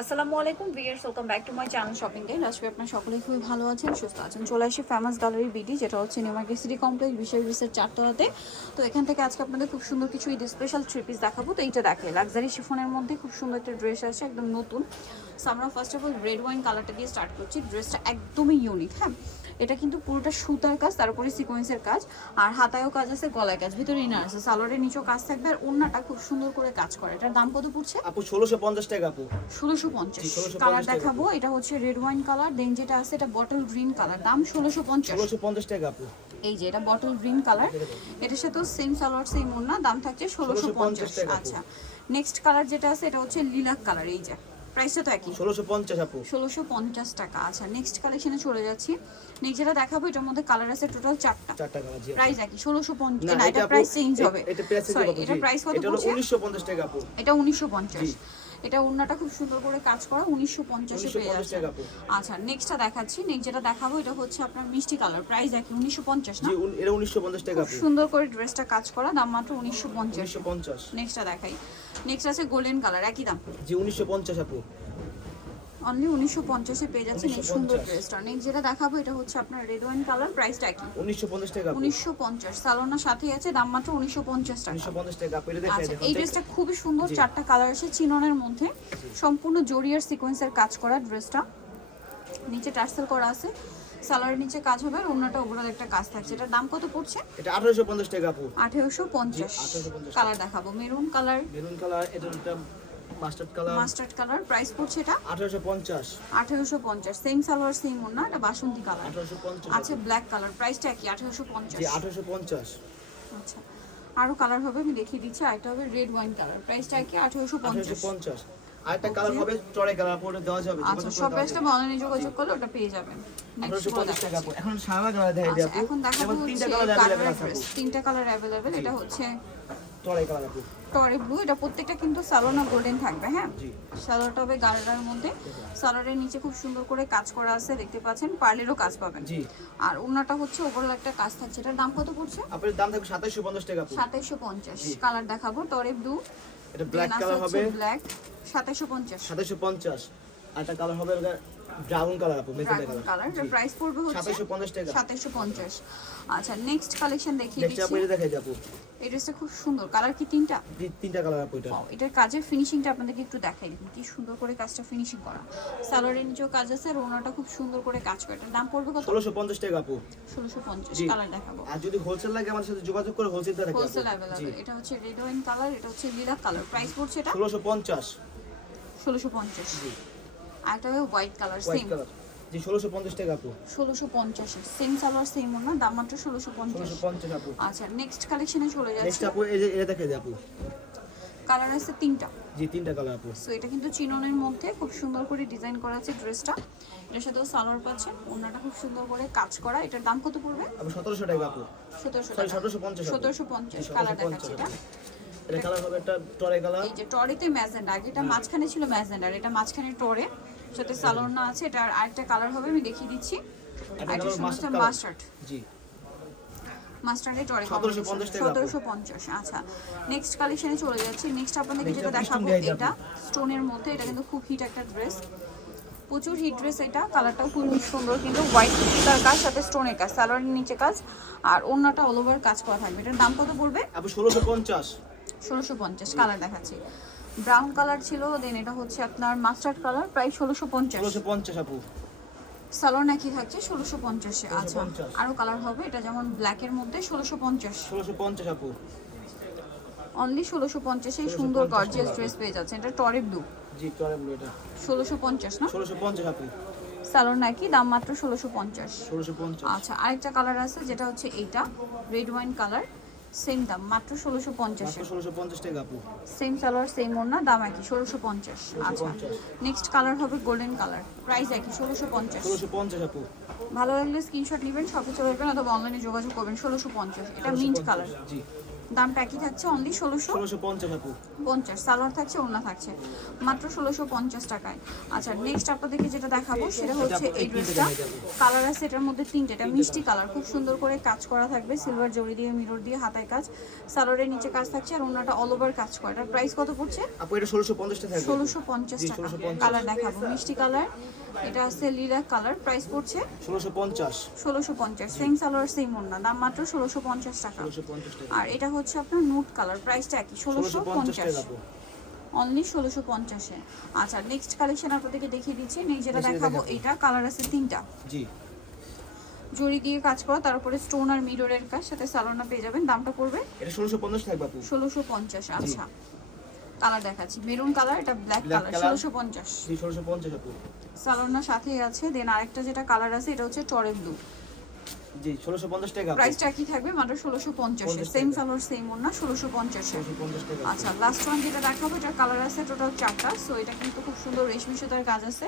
আসসালামু আলাইকুম viewers, welcome back to my channel shopping day. আজকে আপনারা সকলেই খুবই ভালো আছেন, সুস্থ আছেন। চলে আসি ফেমাস গ্যালারি বিডি, যেটা হচ্ছে নিউ মার্কেট সিটি কমপ্লেক্স বিশেষ বিশের 4তলাতে। তো এখান থেকে আজকে আপনাদের খুব সুন্দর কিছু ঈদ স্পেশাল থ্রি পিস দেখাবো। তো এইটা দেখে লাক্সারি শিফনের মধ্যে খুব সুন্দর একটা ড্রেস আছে, একদম নতুন। সো আমরা first of all red wine কালারটা দিয়ে স্টার্ট করছি। ড্রেসটা একদমই ইউনিক। হ্যাঁ, এটা কিন্তু পুরোটা সুতার কাজ, তারপরে সিকোয়েন্সের কাজ, আর হাতায়ও কাজ আছে, গলায় কাজ, ভিতরে ইনার আছে, সালোয়ারের নিচেও কাজ থাকবে, আর ওন্নাটা খুব সুন্দর করে কাজ করে। এটার দাম কত পড়ছে আপু? 1650 টাকা আপু। 1650। কালার দেখাবো, এটা হচ্ছে রেড ওয়াইন কালার, দেন যেটা আছে এটা বটল গ্রিন কালার, দাম 1650 টাকা আপু। এই যে এটা বটল গ্রিন কালার, এটার সাথে সেম সালোয়ার সেম ওন্না, দাম থাকছে 1650 টাকা। আচ্ছা, নেক্সট কালার যেটা আছে এটা হচ্ছে লিলাক কালার, এই যে প্রাইসটা তো একই, 1650 আপু। 1650 টাকা। আচ্ছা, নেক্সট কালেকশনে চলে যাচ্ছি। নেক্সট যেটা দেখাবো এটার মধ্যে কালার আছে টোটাল 4টা, কালার। জি, প্রাইস একই 1650 না, এটা প্রাইস চেঞ্জ হবে। এটা প্রাইস চেঞ্জ হবে। এটা প্রাইস কত এটা হলো পড়ছে? 1950 টাকা আপু। এটা 1950। এটা ওন্নাটা খুব সুন্দর করে কাজ করা, 1950 এ পেয়ে যাচ্ছে। আচ্ছা, নেক্সটটা দেখাচ্ছি। নেক্সট যেটা দেখাবো এটা হচ্ছে আপনার মিষ্টি কালার, প্রাইস একই 1950 না? জি, এটা 1950 টাকা আপু। সুন্দর করে ড্রেসটা কাজ করা, দাম মাত্র 1950। 1950। নেক্সটটা দেখাই। নেক্সট আছে গোল্ডেন কালার, একই দাম, জি 1950 আপু। অনলি 1950 এ পেয়ে যাচ্ছে। নেক্সট সুন্দর ড্রেসটা। নেক্সট যেটা দেখাবো এটা হচ্ছে আপনার রেড ওয়াইন কালার, প্রাইসটা একই 1950 টাকা আপু। 1950। সালোনার সাথে আছে, দাম মাত্র 1950 টাকা। 1950 টাকা আপু। এটা দেখেন। আচ্ছা, এই ড্রেসটা খুবই সুন্দর, 4টা কালার আছে চিননের মধ্যে, সম্পূর্ণ জরিয়ার সিকোয়েন্সের কাজ করা ড্রেসটা, নিচে টার্সেল করা আছে, সালোয়ারের নিচে কাজ হবে, আর ওন্নাটা ওভারঅল একটা কাজ থাকছে। এটার দাম কত পড়ছে? এটা 1850 টাকা আপু। 1850। কালার দেখাবো, মেরুন কালার, মেরুন কালার, এটা mustard colour. Mustard colour, price পড়ছে এটা 1850। 1850। সেম সালোয়ার সেম ওন্না, এটা বাসন্তী কালার। 1850। আচ্ছা, ব্ল্যাক কালার, প্রাইসটা কি 1850? জি 1850। আচ্ছা, আরো কালার হবে, আমি দেখিয়ে দিচ্ছি। আরেকটা হবে রেড ওয়াইন কালার, প্রাইসটা কি 1850। 1850। আরেকটা কালার হবে টরে কালার, পুরো দেওয়া যাবে। আচ্ছা, সব ব্যাচটা অনলাইনে যোগাযোগ করলে ওটা পেয়ে যাবেন। নেক্সট 1850 টাকা আপু। এখন সারা কালার দেখাই দিই আপু। এখন দেখাবো যেমন হচ্ছে তিনটা কালার अवेलेबल আছে আপু। 3টা কালার अवेलेबल। এটা হচ্ছে টরে কালার আপু। টরে ব্লু, এটা প্রত্যেকটা কিন্তু সালোনা গোল্ডেন থাকবে। হ্যাঁ, জি। সালোয়ারটা হবে গাড়ার মধ্যে, সালোয়ারের নিচে খুব সুন্দর করে কাজ করা আছে, দেখতে পাচ্ছেন, পার্লেরও কাজ পাবেন। জি। আর ওন্নাটা হচ্ছে ওভারঅল একটা কাজ থাকছে। এটার দাম কত পড়ছে? আপনার দাম থাকবে 2750 টাকা আপু। 2750। কালার দেখাবো, টরে ব্লু, এটা ব্ল্যাক কালার হবে, ব্ল্যাক, 2750। 2750। আরেকটা কালার হবে ব্রাউন কালার আপু, মেজেন্টা ড্রাগন কালার। কালার, এর প্রাইস পড়বে হচ্ছে 2750 টাকা। 2750। আচ্ছা, নেক্সট কালেকশন দেখিয়ে নেক্সট আপু দিচ্ছি। এটা দেখাই আপু। এই ড্রেসটা খুব সুন্দর, কালার কি 3টা? তিনটা কালার আপু এটা। এটার কাজের ফিনিশিংটা আপনাদেরকে একটু দেখাই দিই, কি সুন্দর করে কাজটা ফিনিশিং করা। সালোয়ারের নিচেও কাজ আছে, আর ওনাটা খুব সুন্দর করে কাজ করে। এটার দাম পড়বে কত? 1650 টাকা আপু। 1650। কালার দেখাবো, আর যদি হোলসেল লাগে আমাদের সাথে যোগাযোগ করে হোলসেল দেখাবো। Wholesale available. এটা হচ্ছে রেড ওয়াইন কালার, এটা হচ্ছে লিলাক কালার, প্রাইস পড়ছে এটা 1650। 1650। জি। আর এটা হবে white colour, white same colour. জি 1650 টাকা আপু। 1650। সেম সালোয়ার সেম ওনা, দাম মাত্র 1650। 1650 আপু। আচ্ছা, নেক্সট কালেকশনে চলে নেক্সট যাচ্ছি। আপু এই যে এটা দেখাই দিই আপু। কালার আছে 3টা। জি তিনটা কালার আপু। সো এটা কিন্তু চিননের মধ্যে খুব সুন্দর করে ডিজাইন করা আছে ড্রেসটা, এটার সাথেও সালোয়ার পাচ্ছেন, ওন্নাটা খুব সুন্দর করে কাজ করা। এটার দাম কত পড়বে? আপু 1700 টাকা আপু। 1700 সরি টাকা। 1750। 1750। কালার দেখাচ্ছি এটা। এটা কালার হবে একটা টরে কালার। এই যে টরেতে ম্যাজেন্ডা, আগে এটা মাঝখানে ছিল ম্যাজেন্ডা, এটা মাঝখানে টরে, সাথে সালোয়ার না আছে। এটার আরেকটা কালার হবে, আমি দেখিয়ে দিচ্ছি। এটা হচ্ছে মাস্টার্ড। জি। মাস্টার্ডে টরে 1750 টাকা। 1750। আচ্ছা, নেক্সট কালেকশনে চলে যাচ্ছি। নেক্সট আপনাদেরকে যেটা দেখাবো এটা স্টোনের মধ্যে, এটা কিন্তু খুব হিট একটা ড্রেস, প্রচুর হিট ড্রেস। এটা কালারটাও খুব সুন্দর, কিন্তু হোয়াইট সুতার কাজ, সাথে স্টোনের কাজ, সালোয়ারের নিচে কাজ, আর ওন্নাটা অল ওভার কাজ করা থাকবে। এটার দাম কত পড়বে? আপু 1650। 1650। কালার দেখাচ্ছি, ব্রাউন কালার ছিল, দেন এটা হচ্ছে আপনার মাস্টার্ড কালার, প্রায় 1650। 1650 আপু। সালোয়ার নাকি থাকছে 1650। আচ্ছা, আরো কালার হবে, এটা যেমন ব্ল্যাকের মধ্যে 1650। 1650 আপু। অনলি 1650 এই সুন্দর গর্জিয়াস ড্রেস পেয়ে যাচ্ছে। এটা টরে ব্লু। জি টরে ব্লু এটা 1650 না? 1650 আপু। সালোয়ার নাকি, দাম মাত্র 1650। 1650। আচ্ছা, আরেকটা কালার আছে যেটা হচ্ছে এইটা রেড ওয়াইন কালার, সেম দাম মাত্র 1650। 1650 টাকা আপু। সেম সালোয়ার সেম ওড়না, দাম একই 1650। আচ্ছা, নেক্সট কালার হবে গোল্ডেন কালার, প্রাইস একই 1650। 1650 আপু। ভালো লাগলে স্ক্রিনশট নেবেন, শপে চলে যাবেন অথবা অনলাইনে যোগাযোগ করবেন। 1650। এটা মিন্ট কালার। জি দামটা একই থাকছে অনলি 1650 আপু। 1650। সালোয়ার থাকছে, ওড়না থাকছে মাত্র 1650 টাকায়। আচ্ছা নেক্সট আপনাদেরকে যেটা দেখাবো সেটা হচ্ছে এই ড্রেসটা। কালার আছে এটার মধ্যে তিনটে, এটা মিষ্টি কালার, খুব সুন্দর করে কাজ করা থাকবে, সিলভার জরি দিয়ে মিরর দিয়ে হাতায় কাজ, সালোয়ারের নিচে কাজ থাকছে আর ওড়নাটা অল ওভার কাজ করা। এটার প্রাইস কত পড়ছে? আপু এটা 1650 টাকা থাকবে। 1650 জি, টাকা। 1650 কালার দেখাবো মিষ্টি কালার, এটা আছে লিলা কালার, প্রাইস পড়ছে 1650। 1650। সেম সালোয়ার সেম ওড়না, দাম মাত্র 1650 টাকা। 1650 টাকা। আর এটা হচ্ছে আপনার নুট কালার, প্রাইসটা একই 1650 টাকা 1650, আপু। অনলি 1650-এ। আচ্ছা নেক্সট কালেকশন আপনাদেরকে দেখিয়ে দিচ্ছি। নেক্সট যেটা নেক্সট দেখাবো দেখাবো। এটা কালার আছে তিনটা, জি। জরি দিয়ে কাজ করা, তার উপরে স্টোন আর মিররের কাজ, সাথে সালোয়ারটা পেয়ে যাবেন। দামটা পড়বে এটা 1650 থাকবে আপু। 1650। আচ্ছা কালার দেখাচ্ছি, মেরুন কালার, এটা ব্ল্যাক Black কালার, color। 1650। জি 1650 আপু। সালোয়ারটার সাথেই আছে। দেন আরেকটা যেটা কালার আছে এটা হচ্ছে টরে ব্লু, জি 1650 টাকা আপু। প্রাইসটা কি থাকবে? মাত্র 1650-এ। 50 সেম টাকা। সালোয়ার সেম ওড়না, 1650-এ। 1650 টাকা আপু। আচ্ছা লাস্ট ওয়ান যেটা দেখাবো এটার কালার আছে টোটাল 4টা। সো এটা কিন্তু খুব সুন্দর রেশমি সুতার কাজ আছে,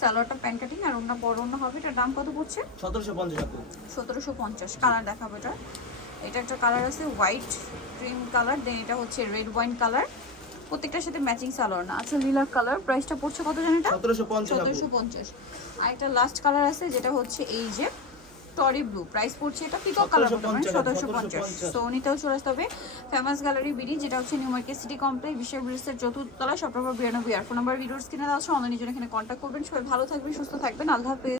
সালোয়ারটা প্যান কাটিং আর ওড়না বড় ওড়না হবে। এটার দাম কত পড়ছে? 1750 আপু। 1750। কালার দেখাবো এটা, এটা একটা কালার আছে হোয়াইট ক্রিম কালার, দেন এটা হচ্ছে রেড ওয়াইন কালার, প্রত্যেকটার সাথে ম্যাচিং সালোয়ার না। আচ্ছা লিলার কালার, প্রাইসটা পড়ছে কত জানেন এটা? 1750 আপু। 1750। আর একটা লাস্ট কালার আছে যেটা হচ্ছে এই যে টরি ব্লু, প্রাইস পড়ছে এটা পিকক কালার বলতে পারেন, 1750। সো নিতেও চলে আসতে হবে ফেমাস গ্যালারি বিডি, যেটা হচ্ছে নিউ মার্কেট সিটি কমপ্লেক্স, বিশ্ব ব্রিজের চতুর্থ তলা, সব নম্বর 92। আর ফোন নাম্বার ভিডিওর স্ক্রিনে দেওয়া আছে, অনলাইনে জন্য এখানে কন্ট্যাক্ট করবেন। সবাই ভালো থাকবেন, সুস্থ থাকবেন, আল্লাহ হাফেজ।